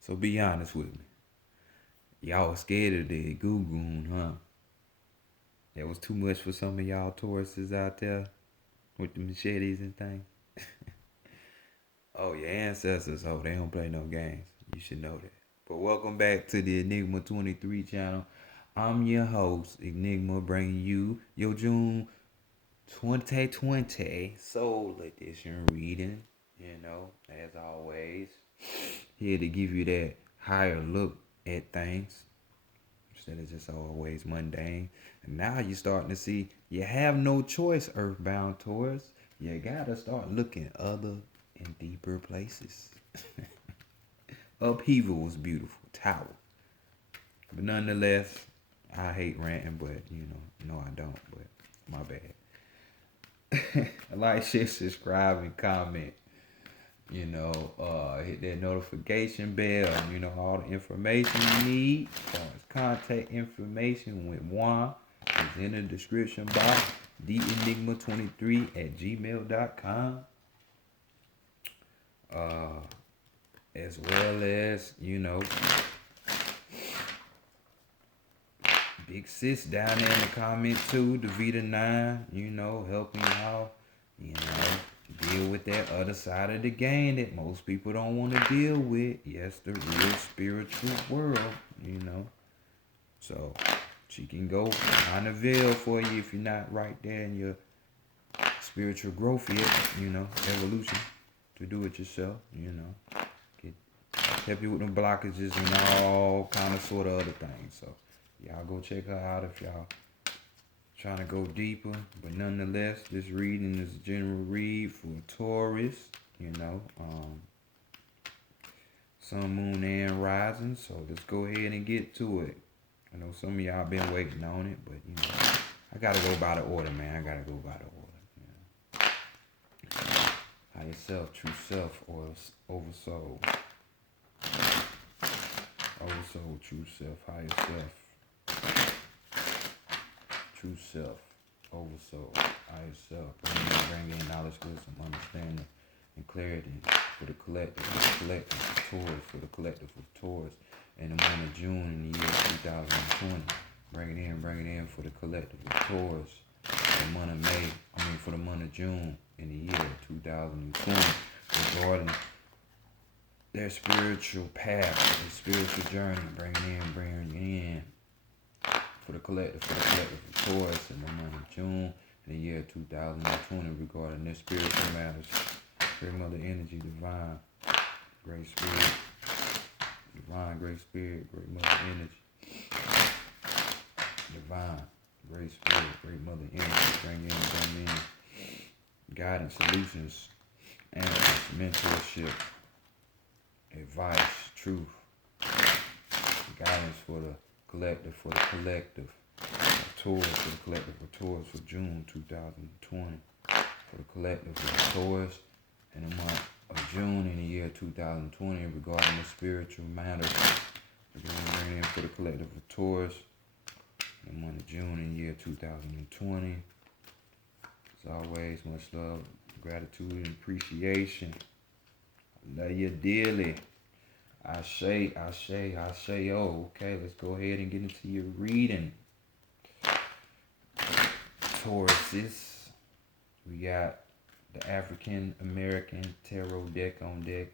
So be honest with me. Y'all was scared of the Goon, huh? That was too much for some of y'all Tauruses out there with the machetes and things. Oh, your ancestors, oh, they don't play no games. You should know that. But welcome back to the Enigma 23 channel. I'm your host, Enigma, bringing you your June 2020 Soul Edition reading. You know, as always, here to give you that higher look at things instead of just always mundane. And now you're starting to see you have no choice, earthbound Taurus. You gotta start looking other and deeper places. Upheaval was beautiful, tower. But nonetheless, I hate ranting, but no, I don't. But my bad. Like, share, subscribe, and comment. Hit that notification bell. All the information you need as far as contact information with Juan is in the description box. TheEnigma23 at gmail.com. As well as, Big Sis down there in the comment too, the Vita9, helping out, deal with that other side of the game that most people don't want to deal with. Yes, the real spiritual world. So she can go behind the veil for you if you're not right there in your spiritual growth yet, evolution to do it yourself, Get, help you with them blockages and all kind of sort of other things. So y'all go check her out if y'all trying to go deeper. But nonetheless, this reading is a general read for Taurus, sun, moon, and rising. So let's go ahead and get to it. I know some of y'all been waiting on it, but I gotta go by the order, man. I gotta go by the order. Higher self, true self, or oversoul. Oversoul, true self, higher self. True self, oversoul, higher self, bring in knowledge, wisdom, understanding, and clarity for the collective of Taurus, for the collective of Taurus in the month of June in the year 2020. Bring it in for the collective of Taurus for the month of for the month of June in the year 2020, regarding their spiritual path, their spiritual journey. Bring it in for the collective of Taurus in the month of June in the year 2020 regarding their spiritual matters. Great Mother Energy, divine, great spirit, divine, great spirit, great Mother Energy, divine, great spirit, great Mother Energy, bring in guidance, solutions, answers, mentorship, advice, truth, guidance for the collective of Taurus, for the collective of Taurus for June 2020, for the collective of Taurus in the month of June in the year 2020 regarding the spiritual matters. We're going to bring in for the collective of Taurus in the month of June in the year 2020. As always, much love, gratitude, and appreciation. I love you dearly. Ashe, oh, okay, let's go ahead and get into your reading. Tauruses, we got the African American Tarot deck on deck.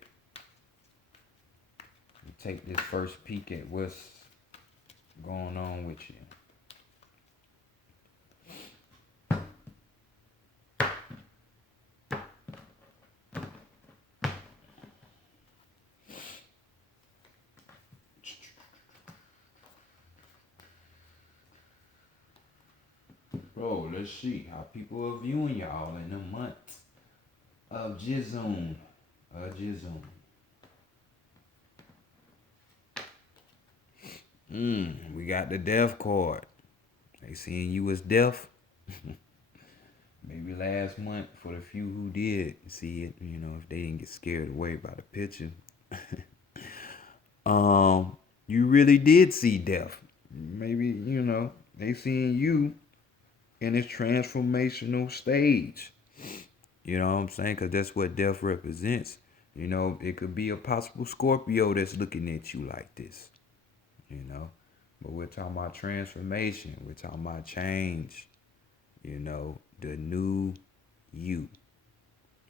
We take this first peek at what's going on with you. Bro, let's see how people are viewing y'all in the month of June. We got the death card. They seeing you as death. Maybe last month for the few who did see it, if they didn't get scared away by the picture. You really did see death. Maybe, they seeing you in its transformational stage. You know what I'm saying? Because that's what death represents. You know, it could be a possible Scorpio that's looking at you like this. You know, but we're talking about transformation. We're talking about change. You know, the new you.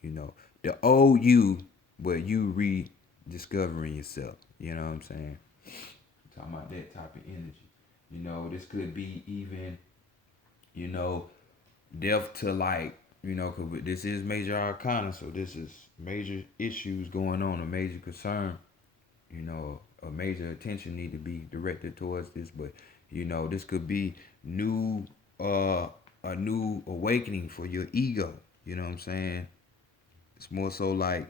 You know, the old you, but you rediscovering yourself. You know what I'm saying? I'm talking about that type of energy. You know, this could be even, you know, death to like, you know, cause this is major arcana, so this is major issues going on, a major concern. You know, a major attention need to be directed towards this, but you know, this could be new, uh, a new awakening for your ego. You know what I'm saying? It's more so like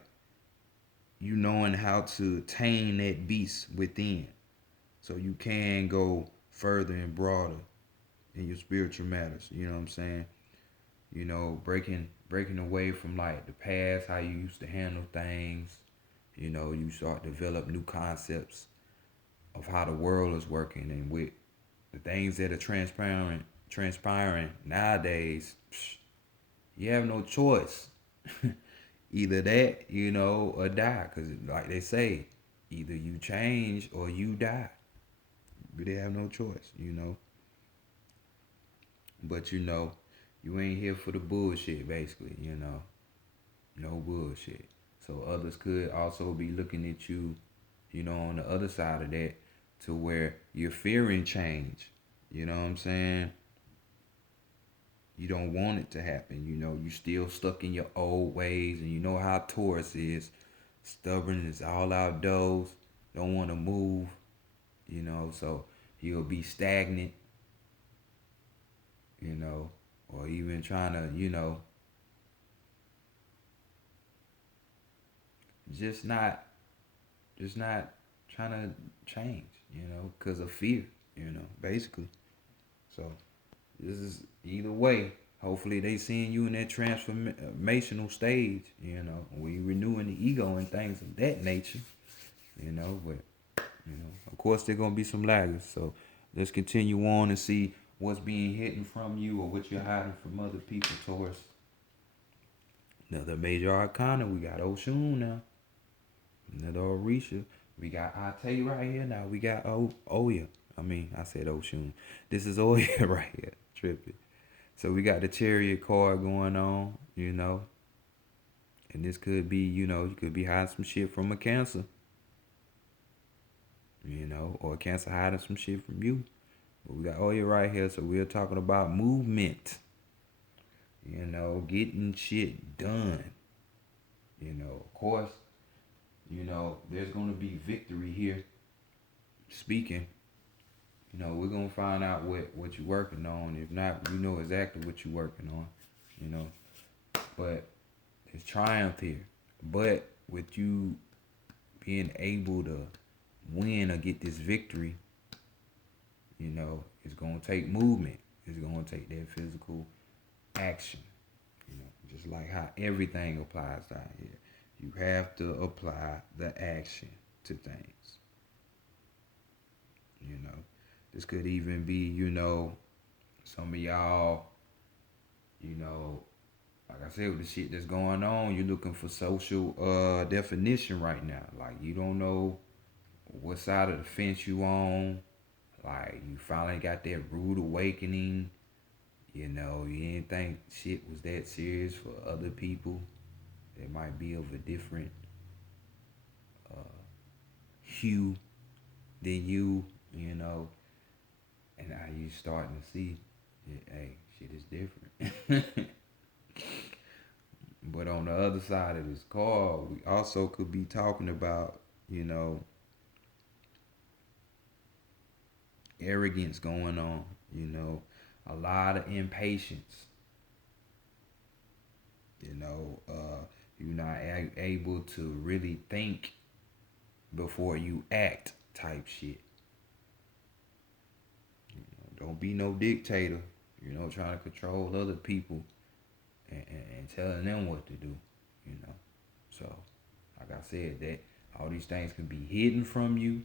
you knowing how to tame that beast within, so you can go further and broader in your spiritual matters. You know what I'm saying? You know, breaking away from like the past, how you used to handle things. You know, you start to develop new concepts of how the world is working, and with the things that are transpiring nowadays, you have no choice. Either that, you know, or die. Cause like they say, either you change or you die. You really have no choice, you know. But you know, you ain't here for the bullshit, basically. You know, no bullshit. So others could also be looking at you, you know, on the other side of that, to where you're fearing change. You know what I'm saying? You don't want it to happen. You know, you still stuck in your old ways, and you know how Taurus is. Stubborn, is all outdoors, don't want to move, you know, so you'll be stagnant, you know, or even trying to, you know, just not, just not trying to change, you know, because of fear, you know, basically. So this is either way. Hopefully they seeing you in that transformational stage, you know, we renewing the ego and things of that nature, you know, but you know, of course, there gonna be some laggers. So let's continue on and see what's being hidden from you or what you're hiding from other people. Taurus. Another major arcana. We got Oshun now. Another Orisha. We got Ate right here now. We got Oya. I mean, I said Oshun. This is Oya right here. Tripping. So we got the Chariot card going on. You know, and this could be, you know, you could be hiding some shit from a Cancer. You know, or a Cancer hiding some shit from you. We got Oya right here, so we're talking about movement. You know, getting shit done. You know, of course, you know, there's gonna be victory here. Speaking, you know, we're gonna find out what you're working on. If not, you know exactly what you're working on. You know, but it's triumph here. But with you being able to win or get this victory, you know, it's gonna take movement. It's gonna take that physical action. You know, just like how everything applies down here. You have to apply the action to things. You know, this could even be, you know, some of y'all, you know, like I said, with the shit that's going on, you're looking for social definition right now. Like you don't know what side of the fence you on. Like you finally got that rude awakening. You know, you didn't think shit was that serious for other people. They might be of a different hue than you know, and now you starting to see, hey, shit is different. But on the other side of this call, we also could be talking about, you know, arrogance going on, you know, a lot of impatience, you know, you're not able to really think before you act type shit. Don't be no dictator, you know, trying to control other people and telling them what to do, you know. So, like I said, that all these things can be hidden from you,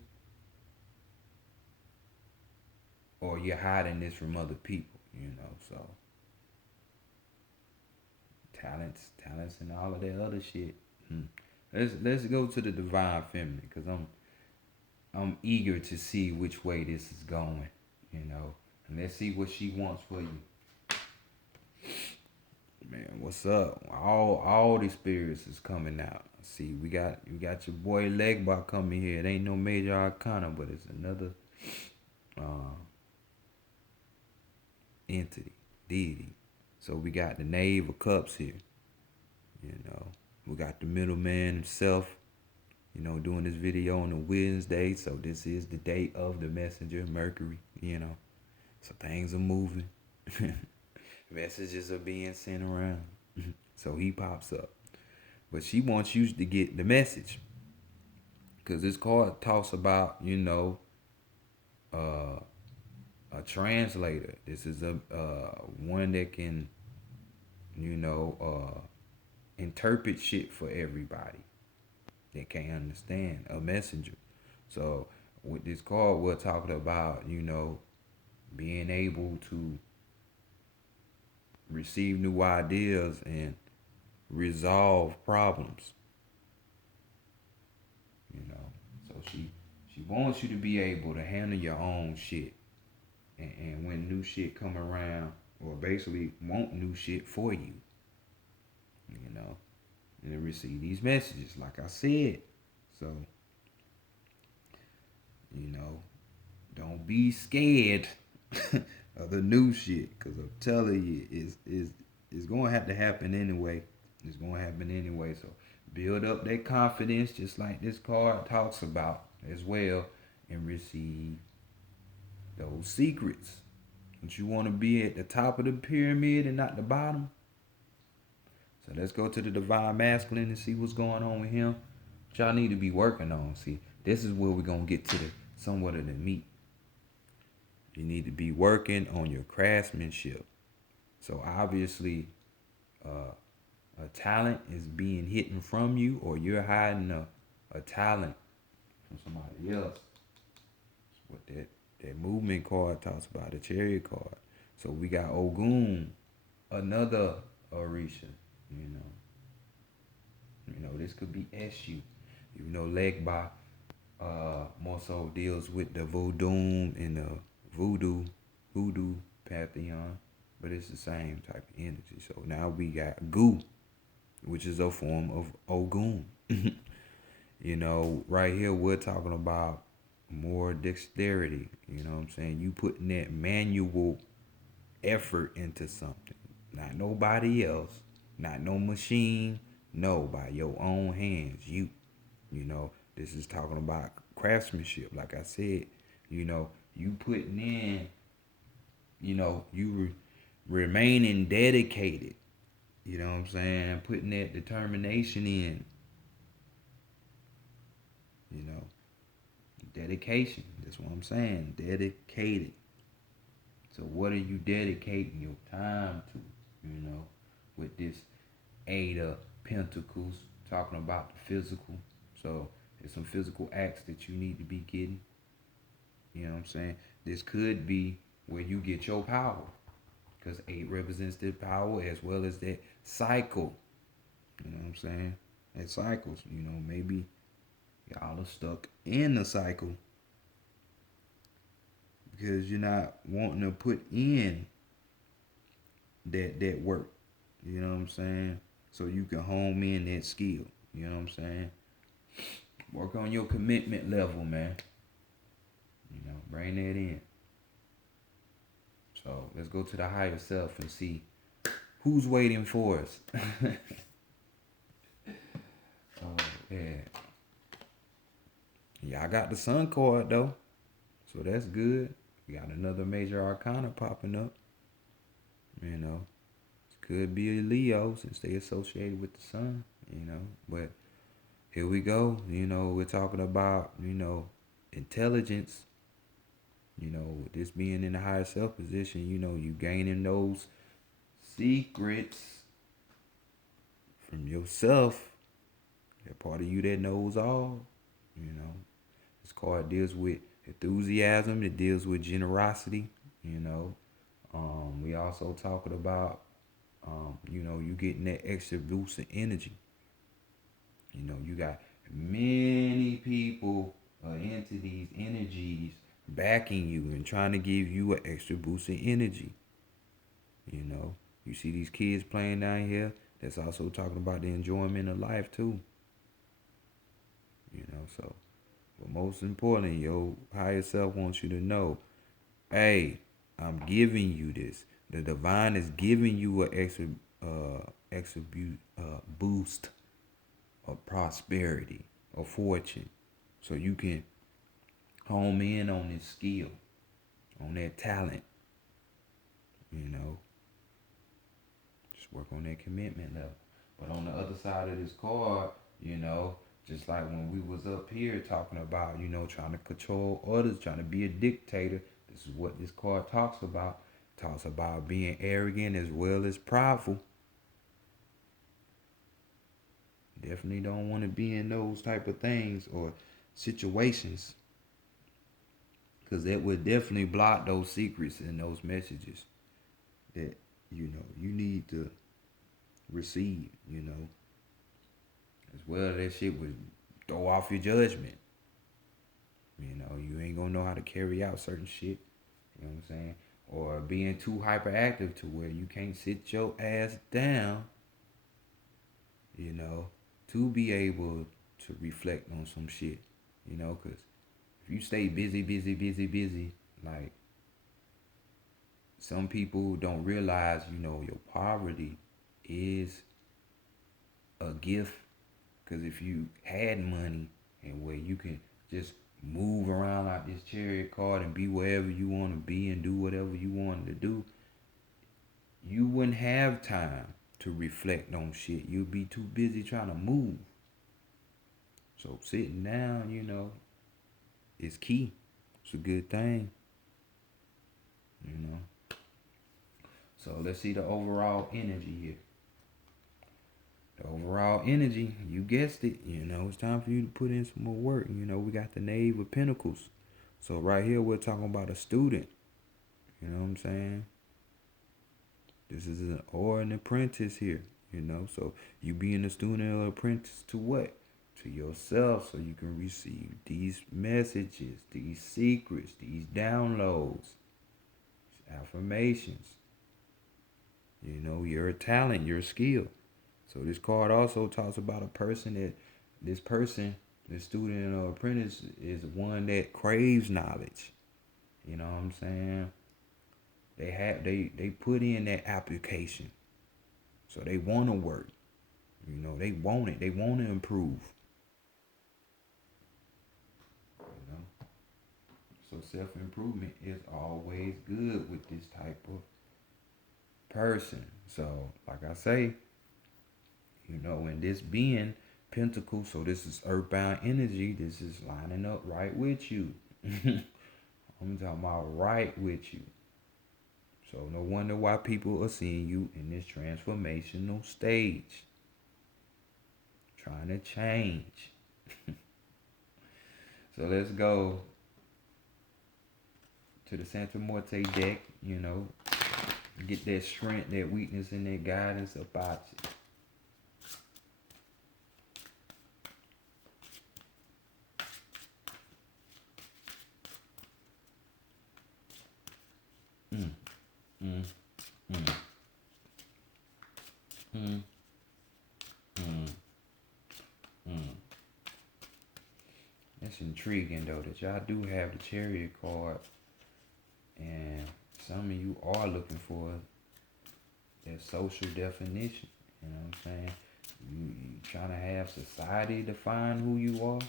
or you're hiding this from other people, you know. So, talents, and all of that other shit. let's go to the divine feminine, because I'm eager to see which way this is going, and let's see what she wants for you. Man, what's up? All the spirits is coming out. See, you got your boy Legba coming here. It ain't no major arcana, but it's another uh, entity, deity. So we got the Knave of Cups here. We got the middleman himself. Doing this video on a Wednesday, so this is the day of the messenger, Mercury. So things are moving. Messages are being sent around. So he pops up. But she wants you to get the message. Because this card talks about, a translator. This is a one that can, interpret shit for everybody that can't understand. A messenger. So with this card, we're talking about, being able to receive new ideas and resolve problems. So she wants you to be able to handle your own shit, and when new shit come around, or basically want new shit for you, and receive these messages, like I said. So don't be scared of the new shit, because I'm telling you, it's going to have to happen anyway. It's going to happen anyway. So build up that confidence, just like this card talks about as well, and receive those secrets. Don't you want to be at the top of the pyramid and not the bottom? So let's go to the divine masculine and see what's going on with him. What y'all need to be working on. See, this is where we're going to get to the somewhat of the meat. You need to be working on your craftsmanship. So obviously, a talent is being hidden from you, or you're hiding a talent from somebody else. That's what that movement card talks about, the chariot card. So we got Ogun, another Orisha, this could be SU. Legba more so deals with the voodoo and the voodoo pantheon, but it's the same type of energy. So now we got Gu, which is a form of Ogun. Right here we're talking about more dexterity. You know what I'm saying? You putting that manual effort into something. Not nobody else. Not no machine. No, by your own hands. You this is talking about craftsmanship. Like I said, you putting in, you remaining dedicated. You know what I'm saying? Putting that determination in. Dedication. That's what I'm saying. Dedicated. So what are you dedicating your time to? With this Eight of Pentacles, talking about the physical. So there's some physical acts that you need to be getting. You know what I'm saying? This could be where you get your power, because 8 represents the power as well as that cycle. You know what I'm saying? That cycles. Maybe y'all are stuck in the cycle because you're not wanting to put in that work. You know what I'm saying? So you can hone in that skill. You know what I'm saying? Work on your commitment level, man. Bring that in. So let's go to the higher self and see who's waiting for us. Oh, yeah. Yeah, I got the Sun card, though. So that's good. We got another major arcana popping up. Could be a Leo since they associated with the sun, But here we go. We're talking about, intelligence. This being in the higher self position, you gaining those secrets from yourself. That part of you that knows all. This card deals with enthusiasm. It deals with generosity. We also talking about, you getting that extra boost of energy. You know, you got many people, entities, energies backing you and trying to give you an extra boost of energy. You know, you see these kids playing down here. That's also talking about the enjoyment of life too. You know, so but most importantly, your higher self wants you to know, hey, I'm giving you this. The divine is giving you an boost of prosperity or fortune, so you can home in on this skill, on that talent. You know, just work on that commitment level. But on the other side of this card, you know, just like when we was up here talking about, you know, trying to control others, trying to be a dictator. This is what this card talks about. It talks about being arrogant as well as prideful. Definitely don't want to be in those type of things or situations, because that would definitely block those secrets and those messages that, you know, you need to receive, you know. As well, that shit would throw off your judgment. You know, you ain't gonna know how to carry out certain shit. You know what I'm saying? Or being too hyperactive to where you can't sit your ass down, you know, to be able to reflect on some shit. You know, because if you stay busy, like some people don't realize, you know, your poverty is a gift. Because if you had money and where you can just move around like this chariot card and be wherever you want to be and do whatever you wanted to do, you wouldn't have time to reflect on shit. You'd be too busy trying to move. So sitting down, you know, is key. It's a good thing, you know. So let's see the overall energy here. The overall energy, you guessed it, you know, it's time for you to put in some more work. You know, we got the Knave of Pentacles. So right here we're talking about a student. You know what I'm saying? This is an apprentice here, you know. So you being a student or apprentice to what? To yourself, so you can receive these messages, these secrets, these downloads, these affirmations. You know, your talent, your skill. So this card also talks about a person that this student or apprentice, is one that craves knowledge. You know what I'm saying? They put in that application. So they want to work. You know, they want it. They want to improve. You know? So self-improvement is always good with this type of person. So, like I say, you know, and this being Pentacle, so this is earthbound energy. This is lining up right with you. I'm talking about right with you. So no wonder why people are seeing you in this transformational stage, trying to change. So let's go to the Santa Morte deck, you know, get that strength, that weakness, and that guidance about you. Mm, mm, mm, mm, mm, mm. It's intriguing though that y'all do have the Chariot card, and some of you are looking for that social definition. You know what I'm saying? You trying to have society define who you are.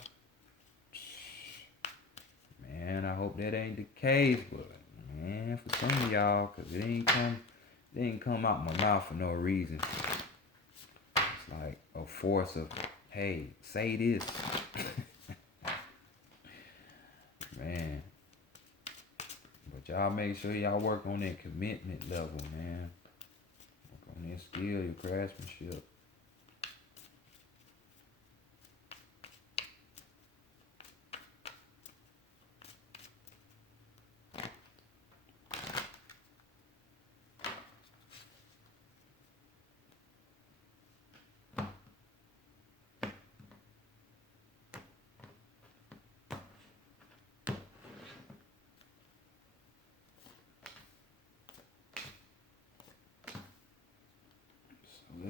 Man, I hope that ain't the case, but man, for some of y'all, cause it ain't come out my mouth for no reason. It's like a force of, hey, say this. Man. But y'all make sure y'all work on that commitment level, man. Work on that skill, your craftsmanship.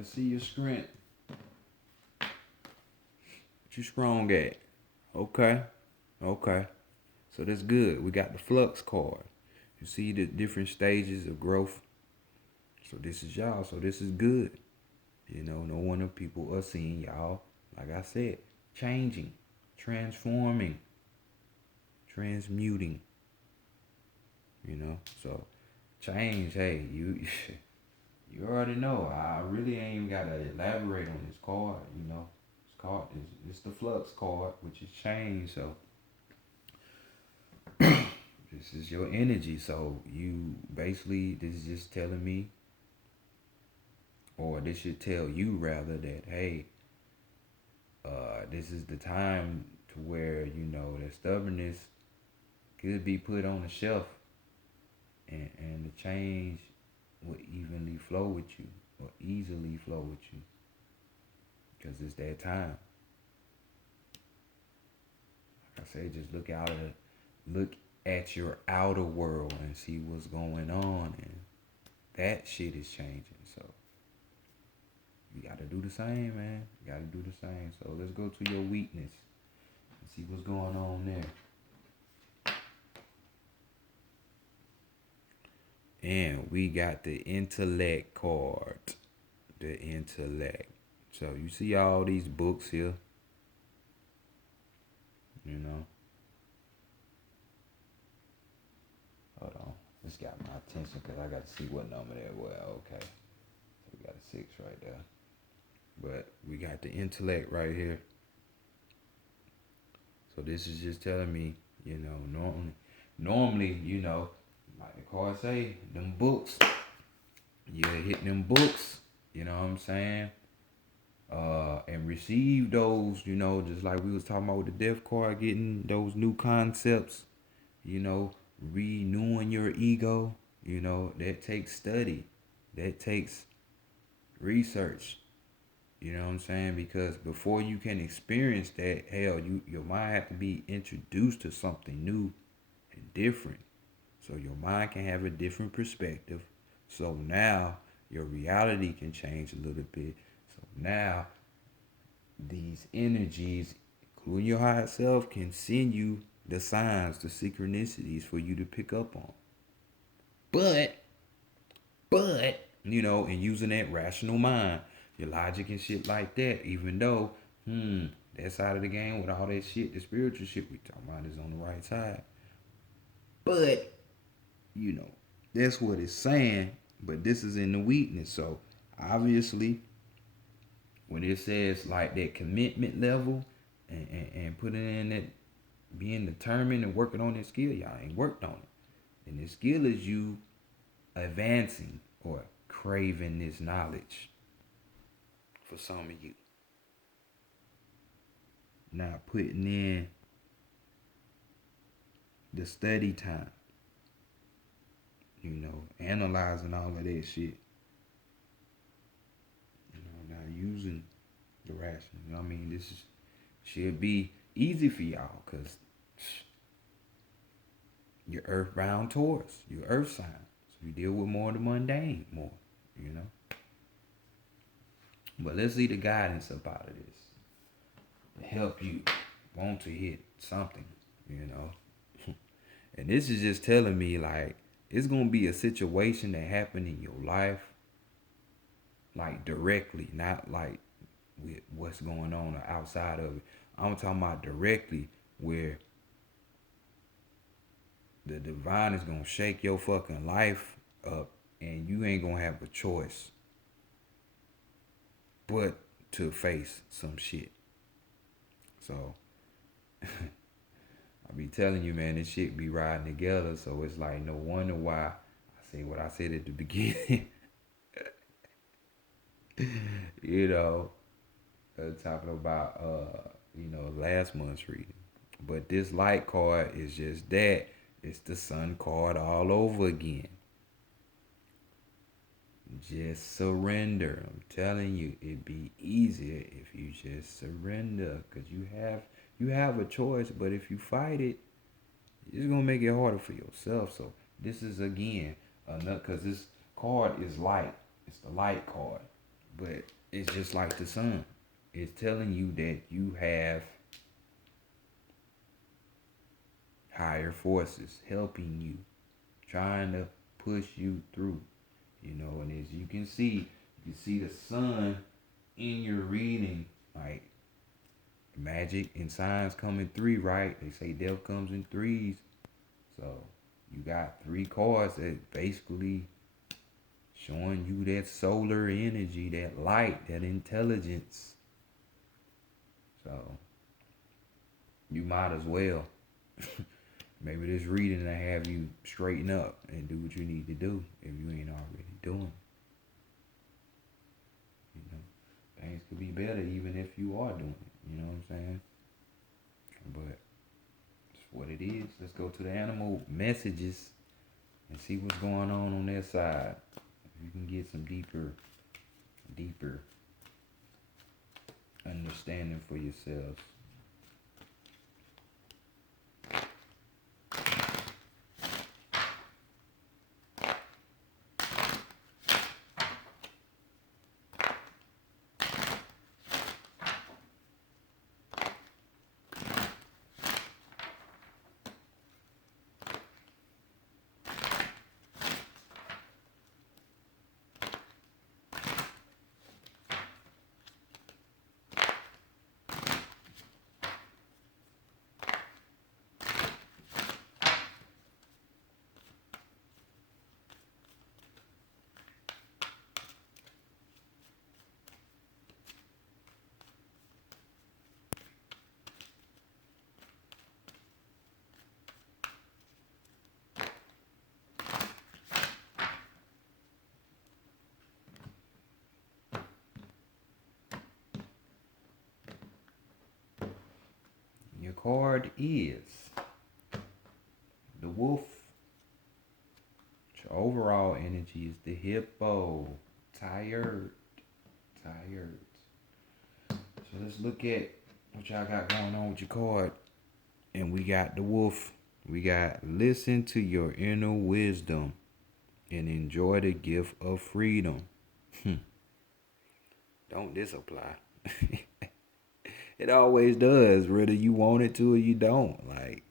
Let's see your strength. What you strong at? Okay. Okay. So that's good. We got the flux card. You see the different stages of growth. So this is y'all. So this is good. You know, no wonder people are seeing y'all, like I said, changing, transforming, transmuting. You know, so change. Hey, you you already know. I really ain't even gotta elaborate on this card. You know, this card is it's the flux card, which is change. So this is your energy. So you basically this is just telling me, or this should tell you rather that hey, this is the time to where you know that stubbornness could be put on the shelf, and the change will evenly flow with you or easily flow with you because it's that time. Like I say, just look at your outer world and see what's going on, and that shit is changing. So you gotta do the same, man. You gotta do the same. So let's go to your weakness and see what's going on there. And we got the intellect card. The intellect. So you see all these books here. You know. Hold on. This got my attention because I got to see what number that was. Okay. So we got a 6 right there. But we got the intellect right here. So this is just telling me, you know, normally, you know, like the card say, them books, you're hitting them books, you know what I'm saying? And receive those, you know, just like we was talking about with the death card, getting those new concepts, you know, renewing your ego, you know, that takes study, that takes research, you know what I'm saying? Because before you can experience that, hell, your mind have to be introduced to something new and different. So your mind can have a different perspective. So now your reality can change a little bit. So now these energies, including your higher self, can send you the signs, the synchronicities for you to pick up on. But, you know, and using that rational mind, your logic and shit like that, even though, that side of the game with all that shit, the spiritual shit we talking about is on the right side. But, you know, that's what it's saying, but this is in the weakness. So obviously, when it says like that commitment level and putting in that being determined and working on that skill, y'all ain't worked on it. And the skill is you advancing or craving this knowledge for some of you. Not putting in the study time, you know, analyzing all of that shit. You know, not using the ration. You know what I mean? This is should be easy for y'all because you're earthbound Taurus, you're earth sign. So you deal with more of the mundane more, you know. But let's see the guidance up out of this. To help you want to hit something, you know. And this is just telling me like it's gonna be a situation that happened in your life, like directly, not like with what's going on outside of it. I'm talking about directly where the divine is gonna shake your fucking life up and you ain't gonna have a choice but to face some shit. So I be telling you, man, this shit be riding together. So it's like no wonder why I say what I said at the beginning. You know, talking about you know, last month's reading. But this light card is just that. It's the sun card all over again. Just surrender. I'm telling you, it'd be easier if you just surrender. Cause you have a choice, but if you fight it, it's gonna make it harder for yourself. So this is again another, cause this card is light. It's the light card. But it's just like the sun. It's telling you that you have higher forces helping you, trying to push you through. And as you see the sun in your reading, like magic and signs come in three, right? They say death comes in threes. So you got three cards that basically showing you that solar energy, that light, that intelligence. So you might as well. Maybe this reading will have you straighten up and do what you need to do if you ain't already doing. Things could be better even if you are doing it. You know what I'm saying? But it's what it is. Let's go to the animal messages and see what's going on their side. If you can get some deeper understanding for yourselves. Your card is the wolf. Your overall energy is the hippo. Tired. So let's look at what y'all got going on with your card. And we got the wolf. We got listen to your inner wisdom and enjoy the gift of freedom. Don't this apply? It always does, whether you want it to or you don't. Like,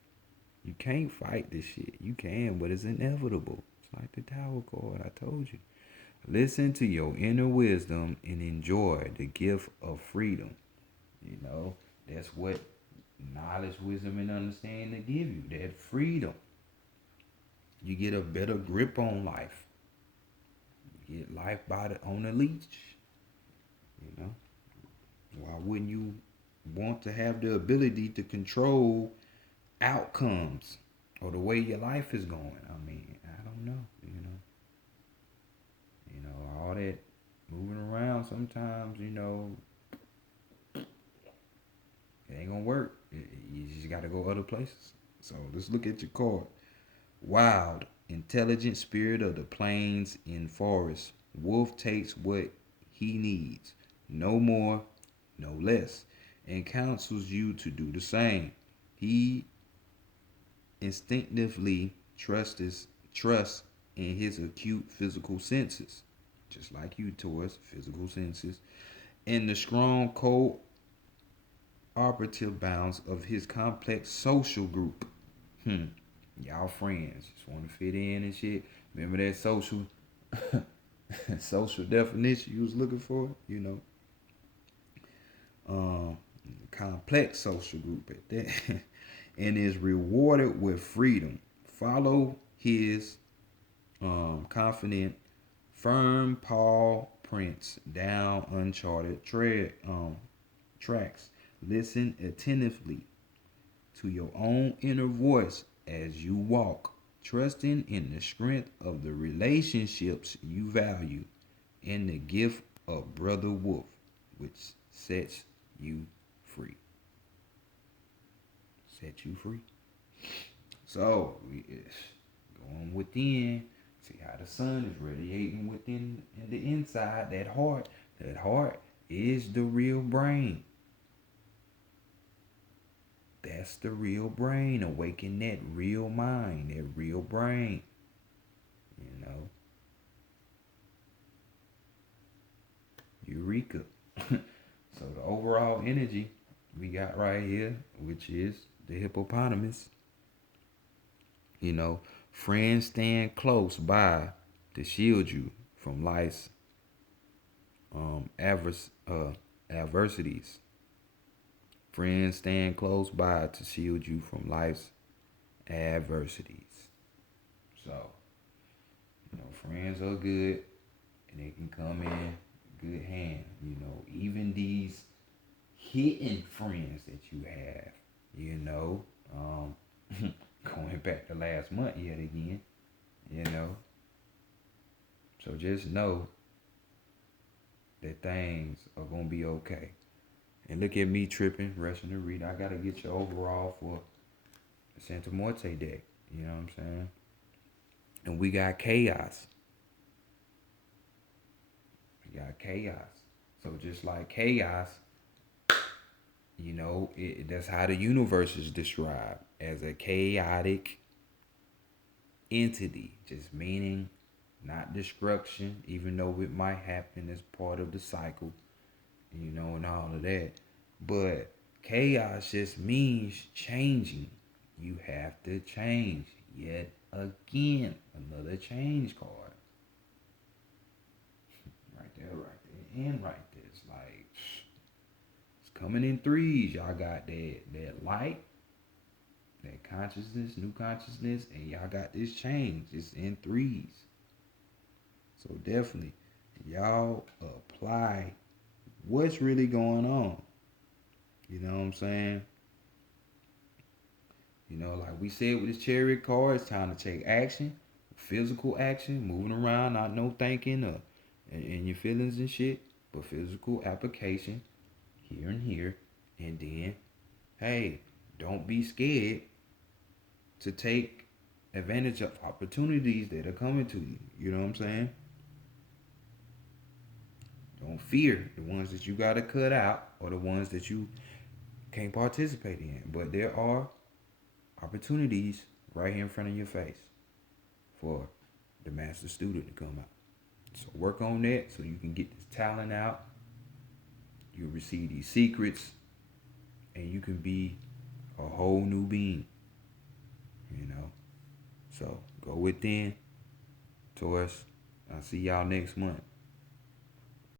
you can't fight this shit. You can, but it's inevitable. It's like the Tower card I told you. Listen to your inner wisdom and enjoy the gift of freedom. That's what knowledge, wisdom, and understanding give you. That freedom. You get a better grip on life. You get life on the leash. Why wouldn't you want to have the ability to control outcomes or the way your life is going? I mean, I don't know. All that moving around sometimes, it ain't gonna work. You just gotta go other places. So let's look at your card. Wild, intelligent spirit of the plains and forest. Wolf takes what he needs, no more, no less, and counsels you to do the same. He instinctively trusts in his acute physical senses, just like you, Taurus, physical senses, and the strong cooperative bounds of his complex social group. Y'all friends, just want to fit in and shit. Remember that social social definition you was looking for? Complex social group at that. And is rewarded with freedom. Follow his confident, firm paw prints down uncharted tracks. Listen attentively to your own inner voice as you walk, trusting in the strength of the relationships you value and the gift of Brother Wolf, which sets you free. Set you free. So, we going within. See how the sun is radiating within in the inside. That heart is the real brain. That's the real brain. Awaken that real mind, that real brain. Eureka. So the overall energy we got right here, which is the hippopotamus. You know, friends stand close by to shield you from life's adversities. Friends stand close by to shield you from life's adversities. So, friends are good and they can come in good hand. Even these hidden friends that you have, going back to last month yet again, you know. So just know that things are gonna be okay. And look at me tripping, rushing to read. I gotta get your overall for the Santa Morte deck. You know what I'm saying? And we got chaos. We got chaos. So just like chaos, that's how the universe is described, as a chaotic entity, just meaning not destruction, even though it might happen as part of the cycle, and all of that. But chaos just means changing. You have to change yet again. Another change card. Right there, and right there. It's like, it's coming in threes. Y'all got that light, that consciousness, new consciousness, and y'all got this change. It's in threes. So definitely, y'all apply what's really going on. You know what I'm saying? Like we said with this chariot card, it's time to take action, physical action, moving around, not no thinking or in your feelings and shit, but physical application here and here. And then, hey, don't be scared to take advantage of opportunities that are coming to you. You know what I'm saying? Don't fear the ones that you got to cut out or the ones that you can't participate in. But there are opportunities right here in front of your face for the master student to come out. So work on that so you can get this talent out. You'll receive these secrets and you can be a whole new being. So go within, Taurus. I'll see y'all next month.